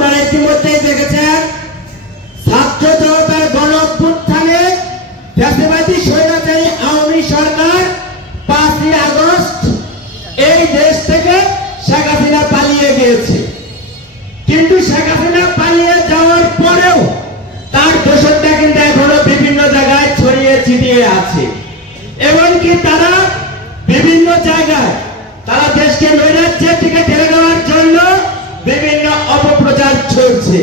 আপনারা ইতিমধ্যেই দেখেছেন ছাত্র জনতার গণ অভ্যুত্থানে ফ্যাসিবাদী স্বৈরাচারী আওয়ামী সরকার 5ই আগস্ট এই দেশ থেকে শেখ হাসিনা পালিয়ে গিয়েছে। কিন্তু শেখ হাসিনা পালিয়ে যাওয়ার পরেও তার দোষরটা কিন্তু এখনো বিভিন্ন জায়গায় ছড়িয়ে ছিটিয়ে আছে। এমনকি তারা বিভিন্ন জায়গায় তারা দেশকে নৈরাজ্যের দিকে ঠেলে দেওয়ার জন্য বিভিন্ন অপপ্রচার চলছে।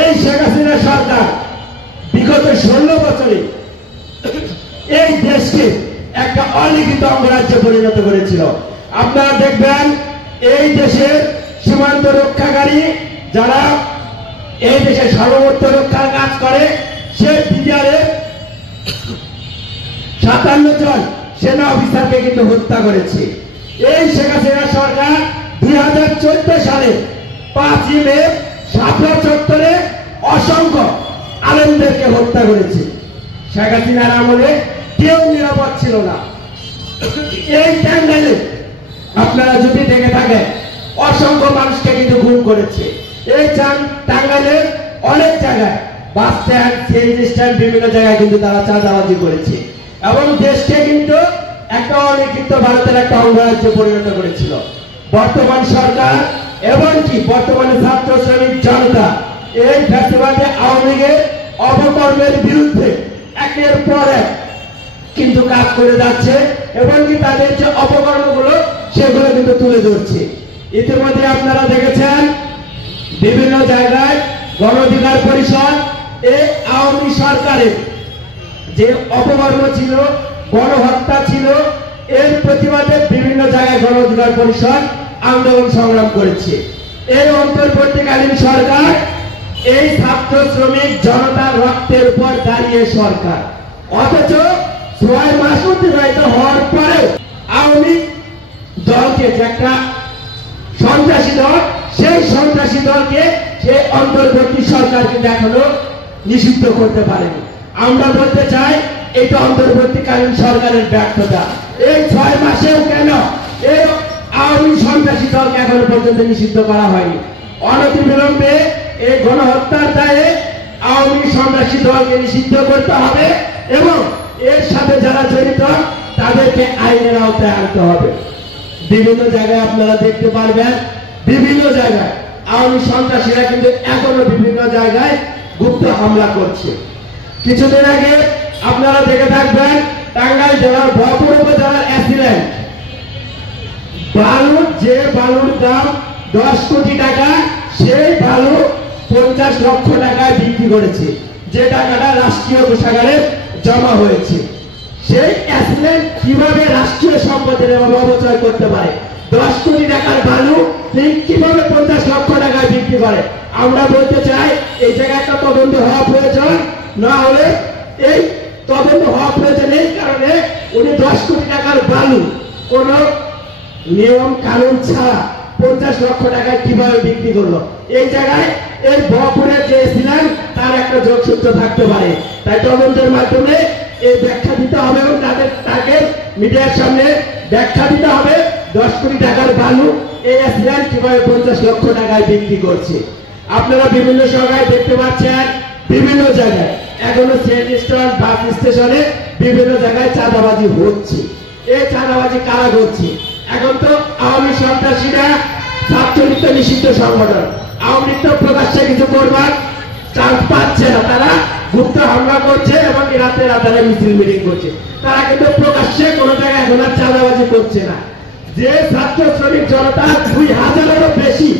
এই শেখ হাসিনা সরকার বিগত 16 বছরে এই দেশকে একটা অলিখিত অঙ্গরাজ্যে পরিণত করেছিল। আপনারা দেখবেন এই দেশের সীমান্ত রক্ষাকারী যারা এই দেশের সার্বভৌমত্ব রক্ষার কাজ করে সে বিডিআরে 57 জন সেনা অফিসারকে কিন্তু হত্যা করেছে। এই শেখ হাসিনা সরকার 2014 সালে 5ই মে শাপলা চত্বরে অসংখ্য আলেমদেরকে হত্যা করেছে। শেখ হাসিনার আমলে কেউ নিরাপদ ছিল না। এই টাঙ্গাইলে আপনারা যদি দেখে থাকেন অসংখ্য মানুষকে কিন্তু গুম করেছে। এই টাঙ্গাইলের অনেক জায়গায় বাস স্ট্যান্ড, সিএনজি স্ট্যান্ড বিভিন্ন জায়গায় কিন্তু তারা চাঁদাবাজি করেছে এবং দেশকে কিন্তু একটা অলিখিত ভারতের একটা অঙ্গরাজ্যে পরিণত করেছিল। বর্তমান সরকার এমনকি বর্তমানে ছাত্র শ্রমিক জনতা এই ফ্যাসিবাদী আওয়ামী লীগের অপকর্মের বিরুদ্ধে একের পর এক কিন্তু কাজ করে যাচ্ছে এমনকি তাদের যে অপকর্মগুলো সেগুলো কিন্তু তুলে ধরছে। ইতিমধ্যে আপনারা দেখেছেন বিভিন্ন জায়গায় গণ অধিকার পরিষদ এই আওয়ামী সরকারের যে অপকর্ম ছিল, গণহত্যা ছিল, এর প্রতিবাদে বিভিন্ন জায়গায় গণ অধিকার পরিষদ আন্দোলন সংগ্রাম করেছে। এই অন্তর্বর্তীকালীন সরকার এই ছাত্র শ্রমিক জনতার রক্তের উপর দাঁড়িয়ে সরকার, অথচ 6 মাস অতিবাহিত হওয়ার পরে আওয়ামী দলকে যে একটা সন্ত্রাসী দল, সেই সন্ত্রাসী দলকে সেই অন্তর্বর্তী সরকার কিন্তু এখনো নিষিদ্ধ করতে পারেনি। আমরা বলতে চাই এটা অন্তর্বর্তীকালীন সরকারের ব্যর্থতা। এই 6 মাসেও কেন এই আওয়ামী সন্ত্রাসী দলকে এখনো পর্যন্ত নিষিদ্ধ করা হয়নি? অনতিবিলম্বে এই গণহত্যার দায়ে আওয়ামী সন্ত্রাসী দলকে নিষিদ্ধ করতে হবে এবং এর সাথে যারা জড়িত তাদেরকে আইনের আওতায় আনতে হবে। বিভিন্ন জায়গায় আপনারা দেখতে পারবেন বিভিন্ন জায়গায় আওয়ামী সন্ত্রাসীরা কিন্তু এখনো বিভিন্ন জায়গায় গুপ্ত হামলা করছে। কিছুদিন আগে আপনারা দেখে থাকবেন টাঙ্গাইল জেলার ভরপুর উপজেলার অ্যাক্সিডেন্ট বালুর দাম 10 কোটি টাকা, সেই বালু 50 লক্ষ টাকায় বিক্রি করেছে, যে টাকাটা রাষ্ট্রীয় কোষাগারে জমা হয়েছে। সেই অ্যাক্সিডেন্ট কিভাবে রাষ্ট্রীয় সম্পদের অপচয় করতে পারে? 10 কোটি টাকার বালু কিভাবে 50 লক্ষ টাকায় বিক্রি করে? আমরা বলতে চাই এই জায়গায় একটা তদন্ত হওয়া প্রয়োজন। না হলে এই তদন্ত হওয়া প্রয়োজন এই কারণে উনি 10 কোটি টাকার বালু কোন নিয়ম কানুন ছাড়া 50 লক্ষ টাকায় কিভাবে বিক্রি করলো? এই জায়গায় এই বহপুরের যে ছিলেন তার একটা যোগসূত্র থাকতে পারে। তাই তদন্তের মাধ্যমে এই ব্যাখ্যা দিতে হবে এবং তাকে মিডিয়ার সামনে ব্যাখ্যা দিতে হবে 10 কোটি টাকার বালু এই অ্যাক্সিডেন্ট কিভাবে 50 লক্ষ টাকায় বিক্রি করছে। আপনারা বিভিন্ন জায়গায় দেখতে পাচ্ছেন বিভিন্ন জায়গায় এখনো সিএনজি স্ট্যান্ড, বাস স্টেশনে বিভিন্ন জায়গায় চাঁদাবাজি হচ্ছে। এই চাঁদাবাজি কারা করছে? এখন তো আওয়ামী সন্ত্রাসীরা ছাত্রলীগ নিষিদ্ধ সংগঠন, আওয়ামী লীগ তো প্রকাশ্যে কিছু করবার চান্স পাচ্ছে না, তারা গুপ্ত হামলা করছে এবং রাতে রাতারা মিছিল মিটিং করছে। তারা কিন্তু প্রকাশ্যে কোনো জায়গায় এখন আর চাঁদাবাজি করছে না। যে ছাত্র শ্রমিক জনতা 2000-এরও বেশি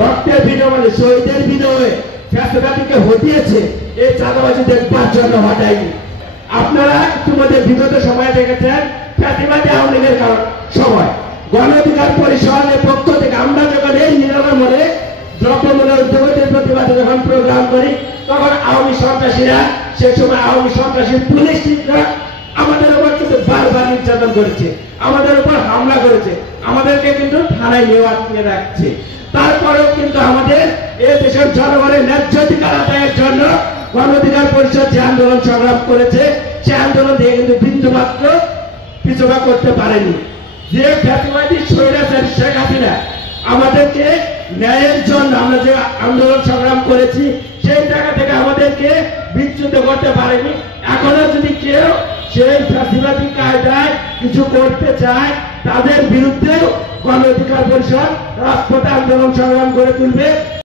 রক্তের বিনিময়ে শহীদের বিনিময়ে ফ্যাসিবাদীকে হটিয়েছে, এই চাঁদাবাজি দেখবার জন্য হটায়নি। আপনারা ইতিমধ্যে বিগত সময় দেখেছেন ফ্যাসিবাদী আওয়ামী লীগের সময় গণ অধিকার পরিষদের পক্ষ থেকে আমরা যখন এই নিরামূলে দ্রব্যমূল্যের উদ্যোগের প্রতিবাদে যখন প্রোগ্রাম করি তখন আওয়ামী সন্ত্রাসীরা সে সময় আওয়ামী সন্ত্রাসী পুলিশরা আমাদের উপর কিন্তু বারবার নির্যাতন করেছে, আমাদের উপর হামলা করেছে, আমাদেরকে কিন্তু থানায় নিয়ে আটকে রাখছে। তারপরেও কিন্তু আমাদের এই দেশের জনগণের ন্যায্য অধিকার আদায়ের জন্য গণ অধিকার পরিষদ যে আন্দোলন সংগ্রাম করেছে সে আন্দোলন দিয়ে কিন্তু বিন্দুমাত্র পিছুপা করতে পারেনি। যে ফ্যাসিবাদী স্বৈরাচারী শেখ হাসিনা আমাদেরকে ন্যায়ের জন্য আমরা যে আন্দোলন সংগ্রাম করেছি সেই জায়গা থেকে আমাদেরকে বিচ্যুত করতে পারেনি। এখনো যদি কেউ সেই ফ্যাসিবাদী কায়দায় কিছু করতে চায় তাদের বিরুদ্ধেও গণ অধিকার পরিষদ রাজপথে আন্দোলন সংগ্রাম করে তুলবে।